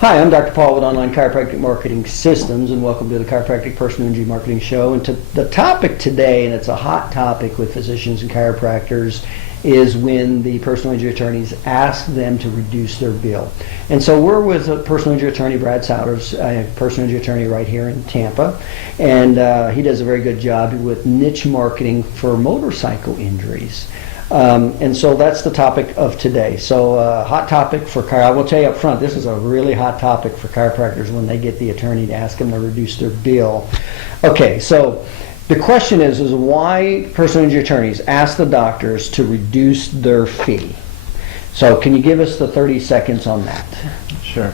Hi, I'm Dr. Paul with Online Chiropractic Marketing Systems, and welcome to the Chiropractic Personal Injury Marketing Show. And the topic today, and it's a hot topic with physicians and chiropractors, is when the personal injury attorneys ask them to reduce their bill. And so we're with a personal injury attorney, Brad Souders, a personal injury attorney right here in Tampa, and he does a very good job with niche marketing for motorcycle injuries. And so that's the topic of today. So hot topic for I will tell you up front, this is a really hot topic for chiropractors when they get the attorney to ask them to reduce their bill. Okay, so the question is why personal injury attorneys ask the doctors to reduce their fee. So can you give us the 30 seconds on that? Sure.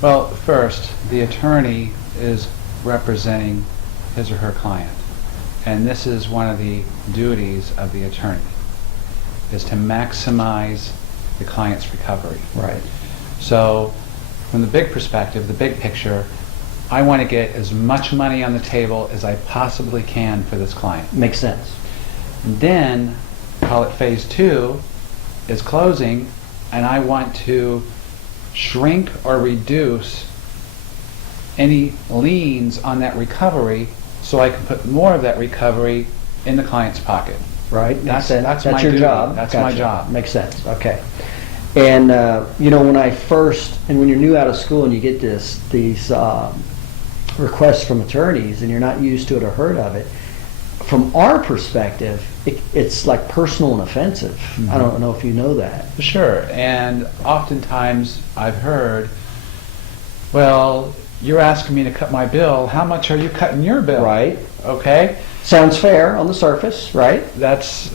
Well, first, the attorney is representing his or her client. And this is one of the duties of the attorney, is to maximize the client's recovery. Right. So from the big perspective, the big picture, I want to get as much money on the table as I possibly can for this client. Makes sense. And then, call it phase 2, is closing, and I want to shrink or reduce any liens on that recovery so I can put more of that recovery in the client's pocket. Right. That's my your job. That's Gotcha. my job. Makes sense. Okay. And when when you're new out of school and you get these requests from attorneys and you're not used to it or heard of it, from our perspective, it's like personal and offensive. Mm-hmm. I don't know if you know that. Sure. And oftentimes I've heard, well, you're asking me to cut my bill. How much are you cutting your bill? Right. Okay. Sounds fair on the surface, right? That's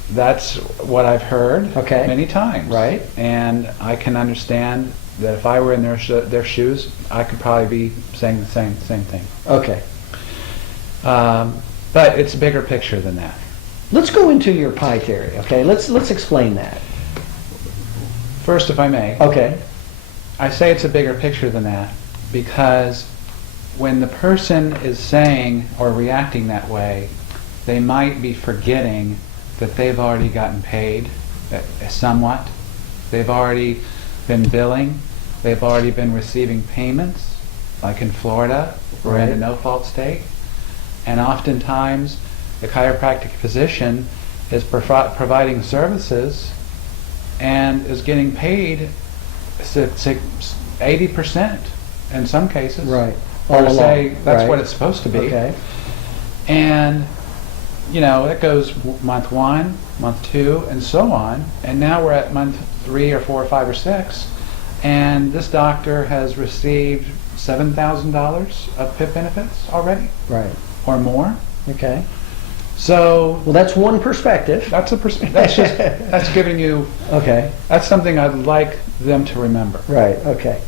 what I've heard many times. Right. And I can understand that if I were in their shoes, I could probably be saying the same thing. Okay. But it's a bigger picture than that. Let's go into your pie theory. Okay. Let's explain that. First, if I may. Okay. I say it's a bigger picture than that because when the person is saying or reacting that way, they might be forgetting that they've already gotten paid somewhat. They've already been billing. They've already been receiving payments, like in Florida, we're in a no-fault state. And oftentimes, the chiropractic physician is providing services and is getting paid 80% in some cases. Right. Or say that's what it's supposed to be. Okay. And it goes month 1, month 2, and so on. And now we're at month 3 or 4 or 5 or 6, and this doctor has received $7,000 of PIP benefits already. Right. Or more. Okay. So. Well, that's one perspective. That's a perspective. That's giving you. Okay. That's something I'd like them to remember. Right. Okay.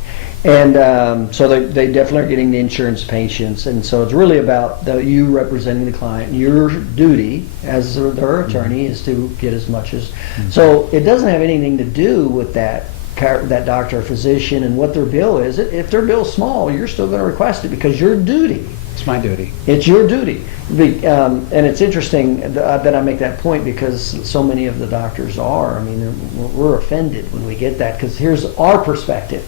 And so they definitely are getting the insurance patients, and so it's really about you representing the client. Your duty as their attorney is to get as much as. Mm-hmm. So it doesn't have anything to do with that doctor or physician and what their bill is. If their bill's small, you're still going to request it because your duty. It's my duty. It's your duty. And it's interesting that I make that point because so many of the doctors are. I mean, we're offended when we get that because here's our perspective.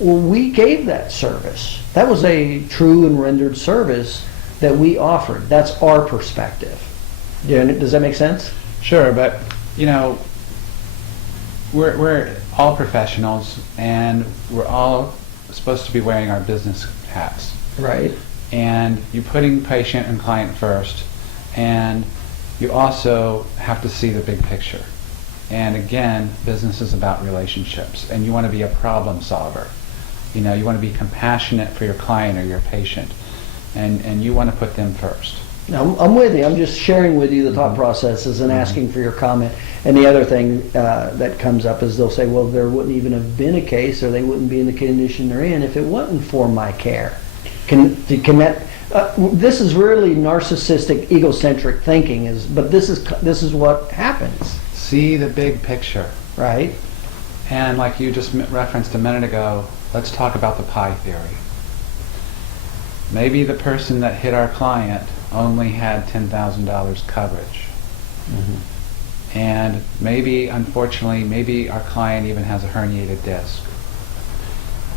We gave that service. That was a true and rendered service that we offered. That's our perspective. Yeah, does that make sense? Sure, but we're all professionals and we're all supposed to be wearing our business hats. Right. And you're putting patient and client first, and you also have to see the big picture. And again, business is about relationships, and you want to be a problem solver. You want to be compassionate for your client or your patient, and you want to put them first. Now, I'm with you. I'm just sharing with you the thought processes and asking for your comment. And the other thing that comes up is they'll say, well, there wouldn't even have been a case, or they wouldn't be in the condition they're in if it wasn't for my care. Can that? This is really narcissistic, egocentric thinking. But this is what happens. See the big picture. Right. And like you just referenced a minute ago, let's talk about the pie theory. Maybe the person that hit our client only had $10,000 coverage. Mm-hmm. And maybe, unfortunately, maybe our client even has a herniated disc.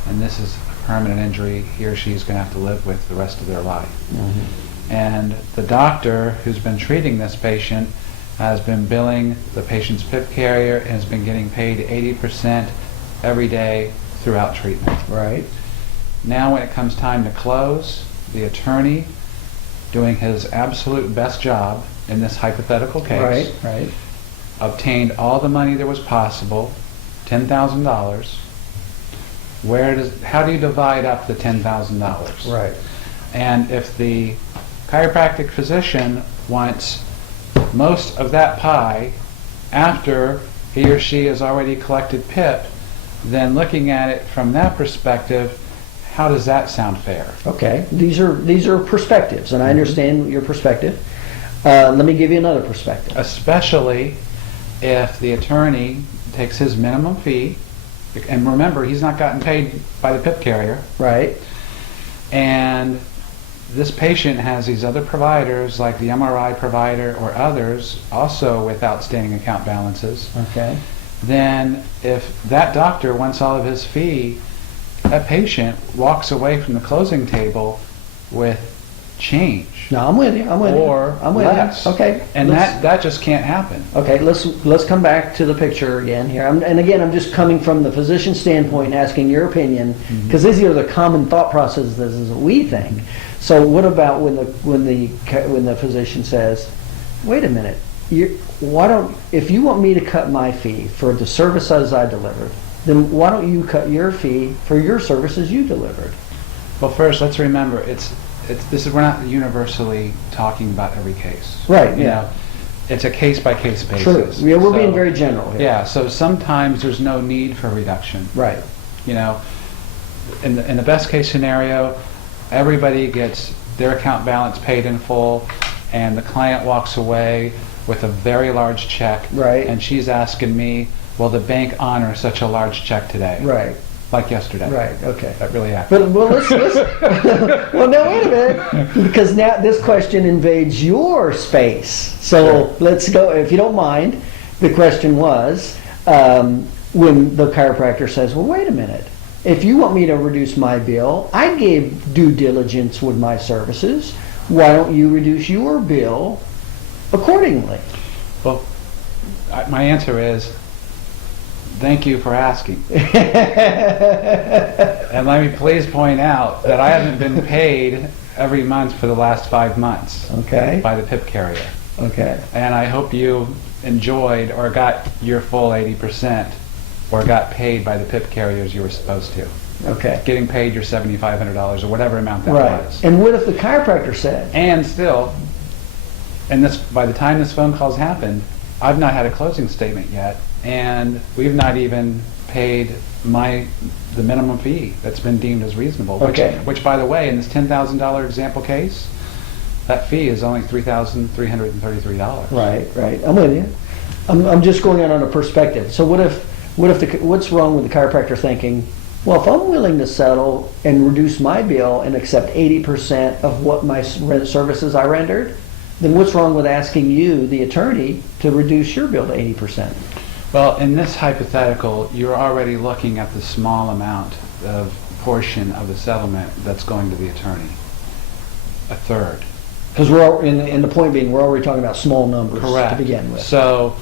and this is a permanent injury he or she's going to have to live with the rest of their life. Mm-hmm. And the doctor who's been treating this patient has been billing the patient's PIP carrier and has been getting paid 80% every day throughout treatment. Right. Now when it comes time to close, the attorney, doing his absolute best job in this hypothetical case, Right. obtained all the money there was possible, $10,000. How do you divide up the $10,000? Right. And if the chiropractic physician wants most of that pie after he or she has already collected PIP, then looking at it from that perspective, how does that sound fair? Okay. These are perspectives, and I understand your perspective. Let me give you another perspective. Especially if the attorney takes his minimum fee, and remember, he's not gotten paid by the PIP carrier, Right. and this patient has these other providers like the MRI provider or others also with outstanding account balances. Okay. Then if that doctor wants all of his fee, that patient walks away from the closing table with change. No, I'm with you. I'm with Or you. I'm with less. you. Okay. And that just can't happen. Okay, let's come back to the picture again here. And again, I'm just coming from the physician standpoint and asking your opinion, because these are the common thought processes that we think. So what about when the physician says, "Wait a minute, if you want me to cut my fee for the services I delivered, then why don't you cut your fee for your services you delivered?" Well, first, let's remember, we're not universally talking about every case. Right. You Yeah. know, it's a case-by-case basis. True. Yeah, we're being So, very general here. Yeah, so sometimes there's no need for reduction. Right. You know, in the best case scenario, everybody gets their account balance paid in full, and the client walks away with a very large check. Right. And she's asking me, will the bank honor such a large check today? Right. Like yesterday. Right. Okay. That really happened. But let's well, now wait a minute, because now this question invades your space. So Sure. let's go, if you don't mind. The question was, when the chiropractor says, "Well, wait a minute. If you want me to reduce my bill, I gave due diligence with my services. Why don't you reduce your bill accordingly?" Well, my answer is, thank you for asking. And let me please point out that I haven't been paid every month for the last 5 months Okay. by the PIP carrier. Okay. And I hope you enjoyed or got your full 80% or got paid by the PIP carriers you were supposed to. Okay. Getting paid your $7,500 or whatever amount that Right. was. And what if the chiropractor said, And still, by the time this phone call's happened, I've not had a closing statement yet, and we've not even paid the minimum fee that's been deemed as reasonable. Okay. Which, by the way, in this $10,000 example case, that fee is only $3,333. Right, right. I'm with you. I'm just going on a perspective. So what's wrong with the chiropractor thinking, well, if I'm willing to settle and reduce my bill and accept 80% of what my services I rendered, then what's wrong with asking you, the attorney, to reduce your bill to 80%? Well, in this hypothetical, you're already looking at the small amount of portion of the settlement that's going to the attorney. A third. Because in the point being, we're already talking about small numbers Correct. to begin with. So,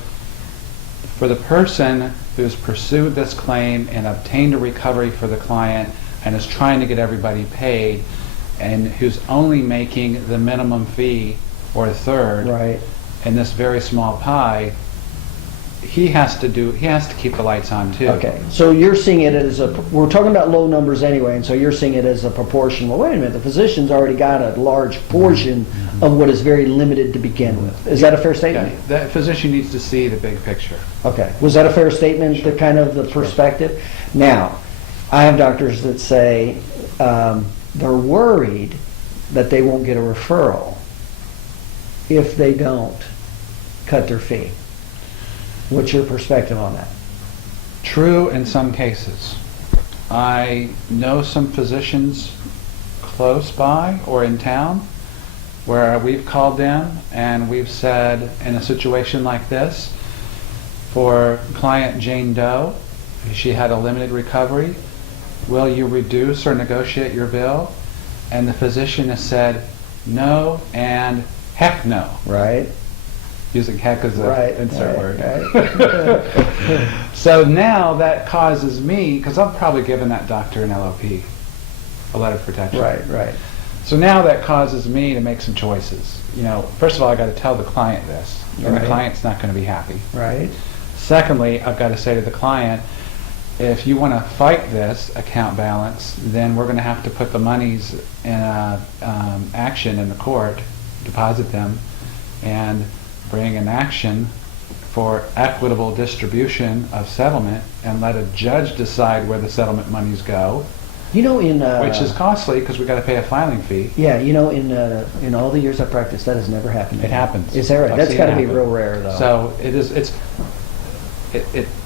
for the person who's pursued this claim and obtained a recovery for the client and is trying to get everybody paid, and who's only making the minimum fee or a third Right. in this very small pie, he has to keep the lights on too. Okay, so you're seeing it as we're talking about low numbers anyway, and so you're seeing it as a proportion. Well, wait a minute, the physician's already got a large portion of what is very limited to begin with. Is that a fair Yeah, statement? the physician needs to see the big picture. Okay, was that a fair statement, the kind of the perspective? Now, I have doctors that say they're worried that they won't get a referral if they don't cut their fee. What's your perspective on that? True in some cases. I know some physicians close by or in town where we've called them and we've said, in a situation like this, for client Jane Doe, she had a limited recovery, will you reduce or negotiate your bill? And the physician has said no and heck no. Right. Using heck as Right, an insert word. right. So now that causes me, because I'm probably giving that doctor an LOP, a letter of protection. Right. So now that causes me to make some choices. First of all, I got to tell the client this, and Right. the client's not going to be happy. Right. Secondly, I've got to say to the client, if you want to fight this account balance, then we're going to have to put the monies in action in the court, deposit them, and bring an action for equitable distribution of settlement, and let a judge decide where the settlement monies go, which is costly because we got to pay a filing fee. Yeah, in all the years I've practiced, that has never happened. It happens. Is that right? I've That's seen got to it be happen. real rare, though. So it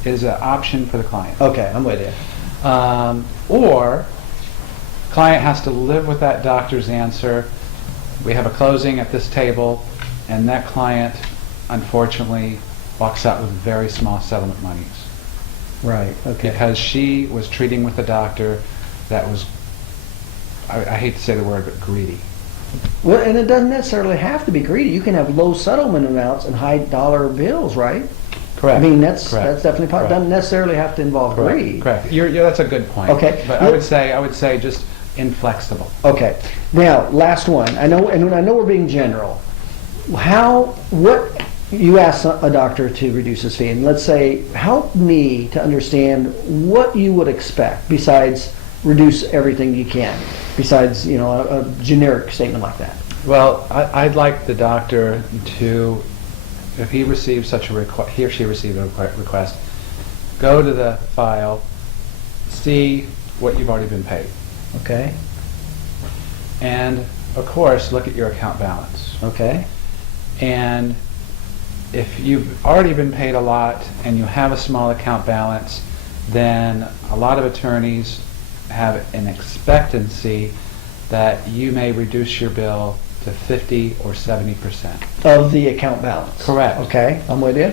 is an option for the client. Okay, I'm with you. Or client has to live with that doctor's answer. We have a closing at this table, and that client, unfortunately, walks out with very small settlement monies Right. Okay. because she was treating with a doctor that was, I hate to say the word, but greedy. Well, and it doesn't necessarily have to be greedy. You can have low settlement amounts and high dollar bills, right? Correct. I mean, that's Correct. definitely Correct. doesn't necessarily have to involve greed. Correct. That's a good point. Okay. But I would say just inflexible. Okay. Now, last one. I know we're being general. What you ask a doctor to reduce his fee, and let's say, help me to understand what you would expect besides reduce everything you can, besides a generic statement like that. Well, I'd like the doctor to, if he receives such a request, he or she receives a request, go to the file, see what you've already been paid, Okay. and of course look at your account balance. Okay. And if you've already been paid a lot and you have a small account balance, then a lot of attorneys have an expectancy that you may reduce your bill to 50 or 70%. Of the account balance. Correct. Okay, I'm with you.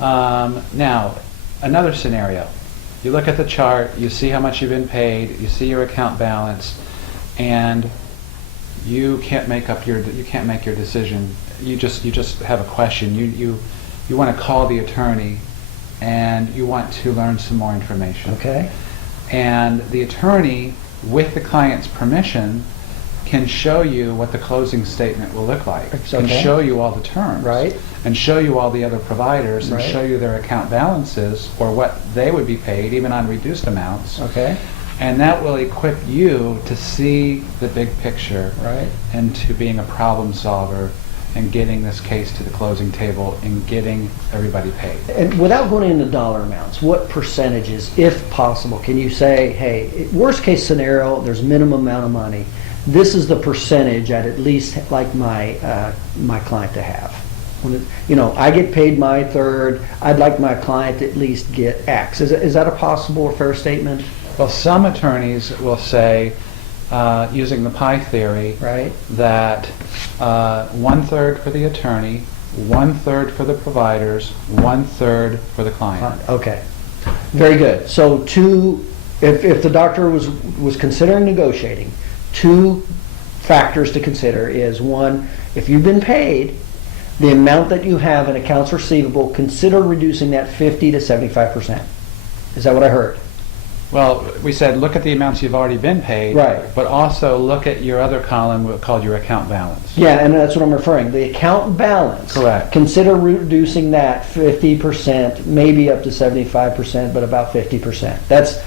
Now, another scenario. You look at the chart, you see how much you've been paid, you see your account balance, and you can't make your decision. You just have a question. You want to call the attorney, and you want to learn some more information. Okay. And the attorney, with the client's permission, can show you what the closing statement will look like. Can Okay. show you all the terms. Right. And show you all the other providers, and Right. show you their account balances or what they would be paid, even on reduced amounts. Okay. And that will equip you to see the big picture Right. and to being a problem solver and getting this case to the closing table and getting everybody paid. And without going into dollar amounts, what percentages, if possible, can you say, hey, worst case scenario, there's minimum amount of money. This is the percentage I'd at least like my client to have. I get paid my third. I'd like my client to at least get X. Is that a possible or fair statement? Well, some attorneys will say, using the pie theory, Right. that 1/3 for the attorney, 1/3 for the providers, 1/3 for the client. Okay. Very good. So if the doctor was considering negotiating, two factors to consider is, one, if you've been paid, the amount that you have in accounts receivable, consider reducing that 50 to 75%. Is that what I heard? Well, we said look at the amounts you've already been paid, Right. but also look at your other column called your account balance. Yeah, and that's what I'm referring. The account balance. Correct. Consider reducing that 50%, maybe up to 75%, but about 50%.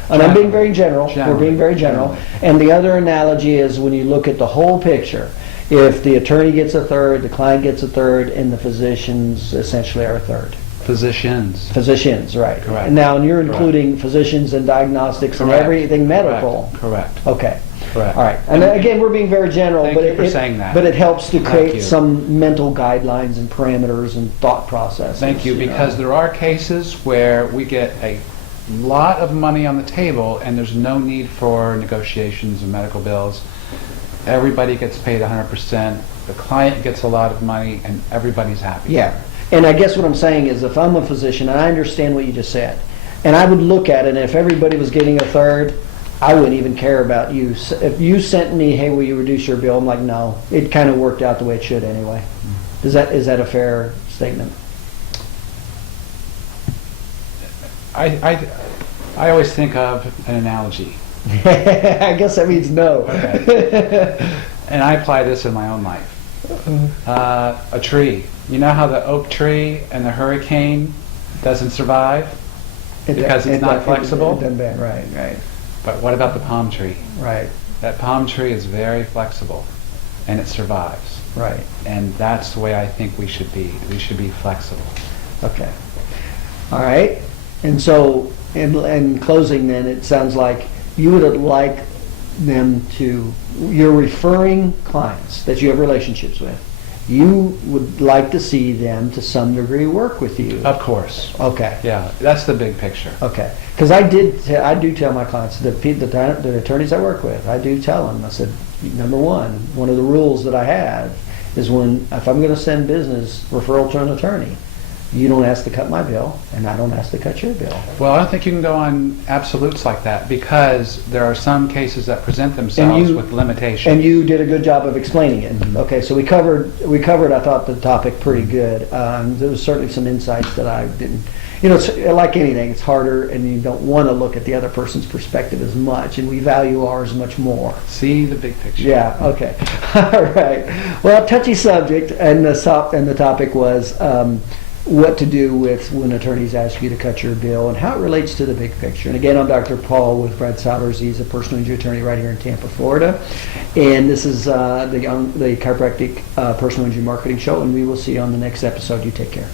And I'm being very general. We're being very general. And the other analogy is when you look at the whole picture, if the attorney gets a third, the client gets a third, and the physicians essentially are a third. Physicians, right. Correct. Now, and you're including physicians and diagnostics and Correct. everything medical. Correct. Okay. Correct. All right. And again, we're being very general, Thank but you for saying that. But it helps to Thank create you. some mental guidelines and parameters and thought processes. Thank you, because there are cases where we get a lot of money on the table and there's no need for negotiations and medical bills. Everybody gets paid 100%, the client gets a lot of money, and everybody's happy. Yeah. And I guess what I'm saying is, if I'm a physician, and I understand what you just said, and I would look at it, and if everybody was getting a third, I wouldn't even care about you. If you sent me, hey, will you reduce your bill? I'm like, no. It kind of worked out the way it should anyway. Is that a fair statement? I always think of an analogy. I guess that means no. Okay. And I apply this in my own life. A tree. You know how the oak tree and the hurricane doesn't survive? Because it's not flexible? It doesn't bend, right. But what about the palm tree? Right. That palm tree is very flexible, and it survives. Right. And that's the way I think we should be. We should be flexible. Okay. All right. And so, in closing then, it sounds like you would like them to, you're referring clients that you have relationships with. You would like to see them to some degree work with you. Of course. Okay. Yeah, that's the big picture. Okay. Because I do tell my clients, the attorneys I work with, I do tell them, I said, number one of the rules that I have is if I'm going to send business referral to an attorney, you don't ask to cut my bill, and I don't ask to cut your bill. Well, I don't think you can go on absolutes like that, because there are some cases that present themselves with limitations. And you did a good job of explaining it. Okay, so we covered, I thought, the topic pretty good. There was certainly some insights that I didn't, it's like anything, it's harder, and you don't want to look at the other person's perspective as much, and we value ours much more. See the big picture. Yeah, okay. All right. Well, touchy subject, and the topic was what to do with when attorneys ask you to cut your bill and how it relates to the big picture. And again, I'm Dr. Paul with Brad Souders. He's a personal injury attorney right here in Tampa, Florida. And this is the Chiropractic Personal Injury Marketing Show, and we will see you on the next episode. You take care.